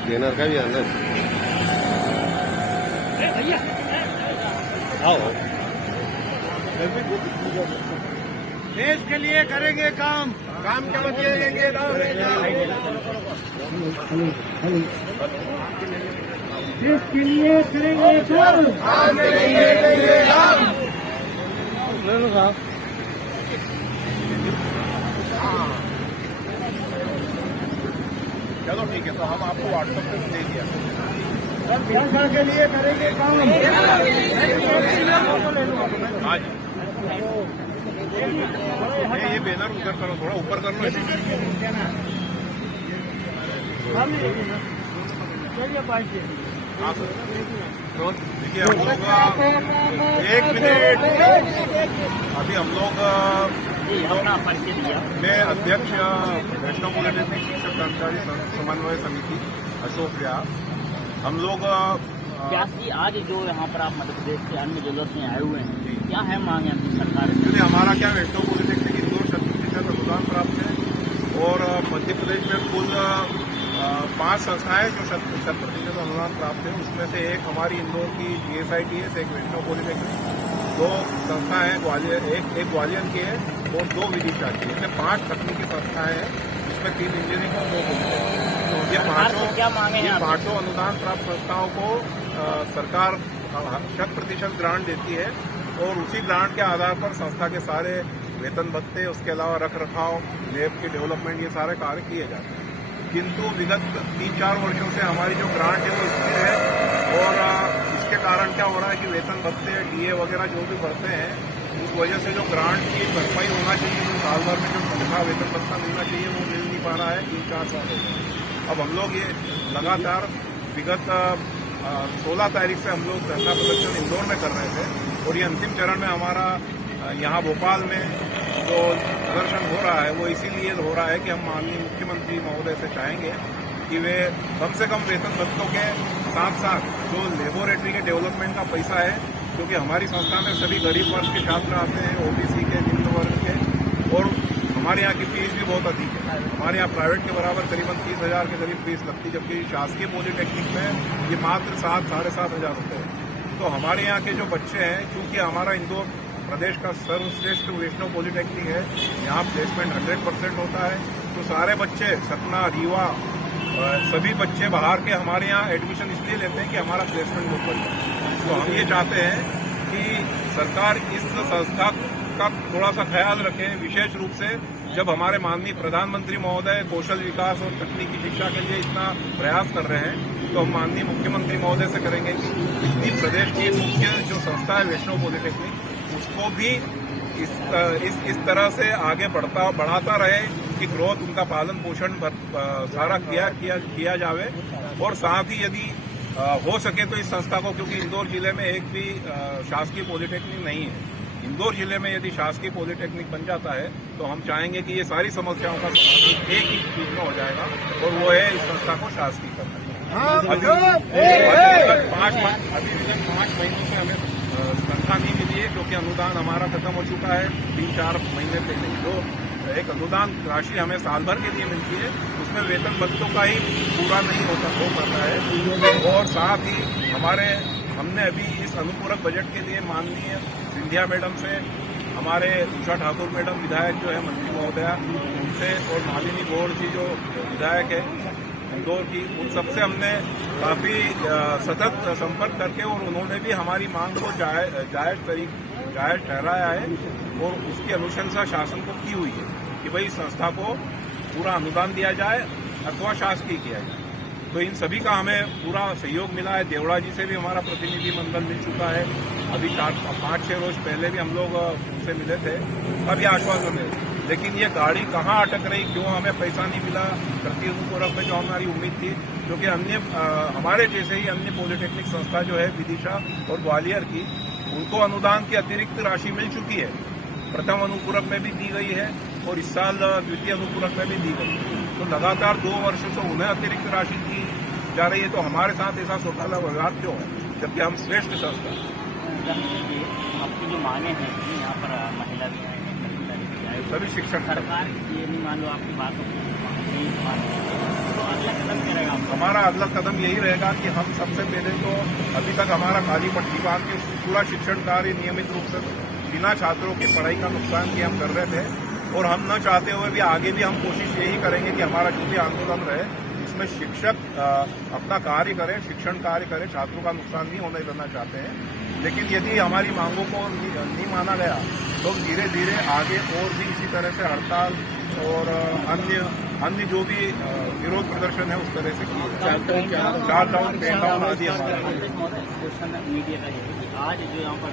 Gainer का भी अंदर आओ। देश के लिए करेंगे काम, काम के बदले लेंगे दाम। देश के लिए करेंगे काम, काम के लिए लेंगे दाम। चलो ठीक है, तो हम आपको व्हाट्सएप पे दे दिया सर। भाषा के लिए करेंगे काम। हाँ जी, ये बैनर उधर करो, थोड़ा ऊपर कर लो। हाँ सर, तो देखिए हम लोग 1 मिनट, अभी हम लोग मैं अध्यक्ष वैष्णव पॉलिटेक्निक शिक्षक कर्मचारी समन्वय समिति अशोक व्यास, हम लोग व्यास जी आज जो यहाँ पर आप मध्य प्रदेश के अन्य जिलों से आए हुए हैं, क्या है मांग है अपनी सरकार से? हमारा क्या वैष्णव पॉलिटेक्निक इंदौर 100% अनुदान प्राप्त है और मध्य प्रदेश में कुल 5 संस्थाएं जो 100% अनुदान प्राप्त है, उसमें से एक हमारी इंदौर की GSITS, एक वैष्णव पॉलिटेक्निक, 2 संस्थाएं हैं ग्वालियर, एक ग्वालियर की है और 2 विदिशा की। इसमें 5 तकनीकी संस्थाएं हैं, जिसमें 3 इंजीनियरिंग और 2 पॉलिटेक्निक। तो ये पांचों अनुदान प्राप्त संस्थाओं को सरकार 100% ग्रांट देती है और उसी ग्रांट के आधार पर संस्था के सारे वेतन भत्ते, उसके अलावा रख रखाव, लैब के डेवलपमेंट, ये सारे कार्य किए जाते हैं। किंतु विगत 3-4 वर्षों से हमारी जो ग्रांट है वो स्थिर है और इसके कारण क्या हो रहा है कि वेतन भत्ते, DA वगैरह जो भी बढ़ते हैं, उस वजह से जो ग्रांट की भरपाई होना चाहिए, जो साल भर में जो तनख्वाह वेतन भत्ता मिलना चाहिए, वो मिल नहीं पा रहा है 3-4 साल हो गए। अब हम लोग ये लगातार विगत 16 तारीख से हम लोग धरना प्रदर्शन इंदौर में कर रहे थे और ये अंतिम चरण में हमारा यहाँ भोपाल में जो प्रदर्शन हो रहा है वो इसीलिए हो रहा है कि हम माननीय मुख्यमंत्री महोदय से चाहेंगे कि वे कम से कम वेतन भत्तों के साथ साथ जो लेबोरेटरी के डेवलपमेंट का पैसा है, क्योंकि हमारी संस्था में सभी गरीब वर्ग के छात्र आते हैं, OBC के, निम्न वर्ग के, और हमारे यहाँ की फीस भी बहुत अधिक है। हमारे यहाँ प्राइवेट के बराबर करीबन 30,000 के करीब फीस लगती है, जबकि शासकीय पॉलिटेक्निक में ये मात्र 7-7,500 रुपये है। तो हमारे यहाँ के जो बच्चे हैं, चूंकि हमारा इंदौर प्रदेश का सर्वश्रेष्ठ वैष्णव पॉलिटेक्निक है, यहाँ प्लेसमेंट 100% होता है, तो सारे बच्चे सतना, रीवा, सभी बच्चे बाहर के हमारे यहाँ एडमिशन इसलिए लेते हैं कि हमारा प्लेसमेंट बहुत बढ़िया है। तो हम ये चाहते हैं कि सरकार इस संस्था का थोड़ा सा ख्याल रखे, विशेष रूप से जब हमारे माननीय प्रधानमंत्री महोदय कौशल विकास और तकनीकी शिक्षा के लिए इतना प्रयास कर रहे हैं, तो हम माननीय मुख्यमंत्री महोदय से करेंगे कि इतनी प्रदेश की मुख्य जो संस्था है वैष्णव पॉलिटेक्निक, उसको भी इस तरह से आगे बढ़ाता रहे कि ग्रोथ, उनका पालन पोषण सारा किया जावे और साथ ही यदि हो सके तो इस संस्था को, क्योंकि इंदौर जिले में एक भी शासकीय पॉलिटेक्निक नहीं है, इंदौर जिले में यदि शासकीय पॉलिटेक्निक बन जाता है तो हम चाहेंगे कि ये सारी समस्याओं का समाधान एक ही चीज में हो जाएगा और वो है इस संस्था को शासकीय करना। अभी 5 महीनों से हमें तनख्वाह नहीं मिली है, क्योंकि अनुदान हमारा खत्म हो चुका है 3-4 महीने पहले। जो एक अनुदान राशि हमें साल भर के लिए मिलती है, उसमें वेतन भत्तों का ही पूरा नहीं हो पाता है। और साथ ही हमने अभी इस अनुपूरक बजट के लिए माननीय सिंधिया मैडम से, हमारे उषा ठाकुर मैडम विधायक जो है मंत्री महोदया, उनसे और मालिनी गौड़ जी जो विधायक है इंदौर की, उन सबसे हमने काफी सतत संपर्क करके और उन्होंने भी हमारी मांग को जायज ठहराया है और उसकी अनुशंसा शासन को की हुई है कि भाई संस्था को पूरा अनुदान दिया जाए अथवा शासकीय किया जाए। तो इन सभी का हमें पूरा सहयोग मिला है। देवड़ा जी से भी हमारा प्रतिनिधि मंडल मिल चुका है, अभी 5-6 रोज पहले भी हम लोग उनसे मिले थे, अब ये आश्वासन है। लेकिन ये गाड़ी कहाँ अटक रही, क्यों हमें पैसा नहीं मिला प्रति अनुपूरक में जो हमारी उम्मीद थी, क्योंकि अन्य हमारे जैसे ही अन्य पॉलिटेक्निक संस्था जो है विदिशा और ग्वालियर की, उनको अनुदान की अतिरिक्त राशि मिल चुकी है, प्रथम अनुपूरक में भी दी गई है और इस साल द्वितीय अनुपूरक में भी दी गई है। तो लगातार 2 वर्षों से उन्हें अतिरिक्त राशि दी जा रही है, तो हमारे साथ ऐसा स्वतंत्र व्यवहार क्यों है, जबकि हम श्रेष्ठ संस्था हैं। आपकी जो मांगे हैं यहाँ पर महिला भी आए हैं, कर्मचारी भी आए हुए सभी हैं। शिक्षक सरकार ये नहीं मान लो आपकी बातों को नहीं माने, तो अगला कदम क्या रहेगा आपका? हमारा अगला कदम यही रहेगा कि हम सबसे पहले तो अभी तक हमारा खाली पट्टी बांध के पूरा शिक्षण कार्य नियमित रूप से बिना छात्रों की पढ़ाई का नुकसान किए हम कर रहे थे, और हम न चाहते हुए भी आगे भी हम कोशिश यही करेंगे कि हमारा जो भी आंदोलन रहे इसमें शिक्षक अपना कार्य करें, शिक्षण कार्य करें, छात्रों का नुकसान नहीं होने देना चाहते हैं। लेकिन यदि हमारी मांगों को नहीं माना गया तो धीरे धीरे आगे और भी इसी तरह से हड़ताल और अन्य जो भी विरोध प्रदर्शन है उस तरह से किए चार डाउन पेन डाउन आदि हमारे। क्वेश्चन मीडिया का ये है कि आज जो यहाँ पर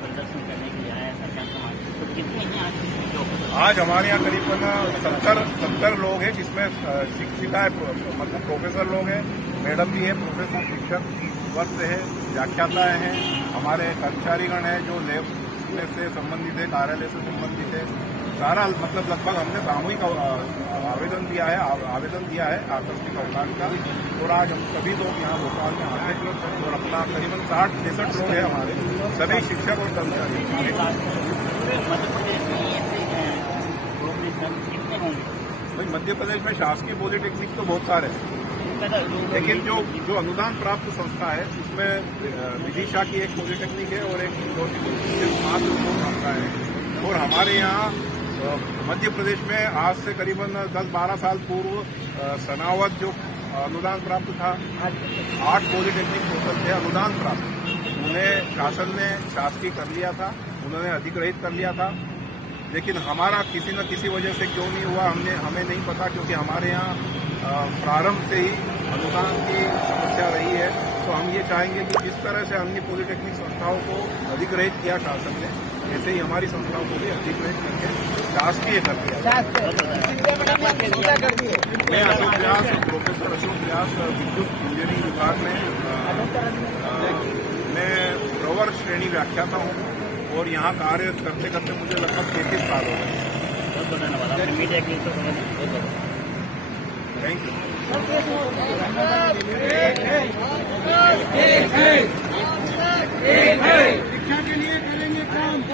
प्रदर्शन करने के लिए आया है सरकार समाज, तो कितने ही आज हमारे यहाँ करीबन 70 लोग हैं, जिसमें शिक्षिकाएं मतलब प्रोफेसर लोग हैं, मैडम भी है, प्रोफेसर शिक्षक वर्ग से है, व्याख्याताएं हैं, हमारे कर्मचारीगण हैं जो लैब से संबंधित है, कार्यालय से संबंधित है, सारा मतलब लगभग हमने सामूहिक आवेदन दिया है आकस्मिक अवकाश का, और आज हम सभी लोग यहाँ भोपाल में आते हैं और अपना करीबन 60-63 लोग हैं हमारे सभी शिक्षक और कर्मचारी। भाई मध्य प्रदेश में शासकीय पॉलिटेक्निक तो बहुत सारे हैं, लेकिन जो अनुदान प्राप्त संस्था है उसमें विदिशा की एक पॉलिटेक्निक है और एक इंदौर की पॉलिटेक्निक, मात्र 2 संस्थाएं हैं। और हमारे यहाँ मध्य प्रदेश में आज से करीबन 10-12 साल पूर्व सनावत जो अनुदान प्राप्त था, 8 पॉलिटेक्निक टोटल थे अनुदान प्राप्त, उन्हें शासन ने शासकीय कर लिया था, उन्होंने अधिग्रहित कर लिया था। लेकिन हमारा किसी न किसी वजह से क्यों नहीं हुआ हमें नहीं पता, क्योंकि हमारे यहाँ प्रारंभ से ही अनुदान की समस्या रही है। तो हम ये चाहेंगे कि जिस तरह से अन्य पॉलिटेक्निक संस्थाओं को अधिग्रहित किया शासन ने, ऐसे ही हमारी संस्थाओं को भी अधिग्रहित करके शासकीय कर दिया। मैं अशोक व्यास, प्रोफेसर अशोक व्यास, विद्युत इंजीनियरिंग विभाग में मैं प्रवर श्रेणी व्याख्याता हूँ और यहाँ कार्य करते करते मुझे लगभग 33 साल हो गए। बहुत बहुत धन्यवाद मीडिया के लिए। Thank you. शिक्षा के लिए करेंगे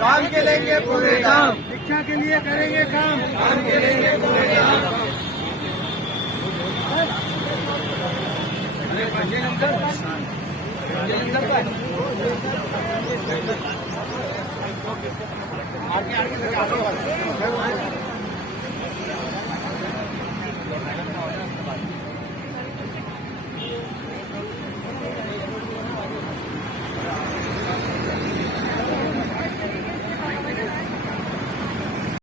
काम के लेंगे पूरे काम, शिक्षा के लिए करेंगे काम के लेंगे पूरे काम। आगे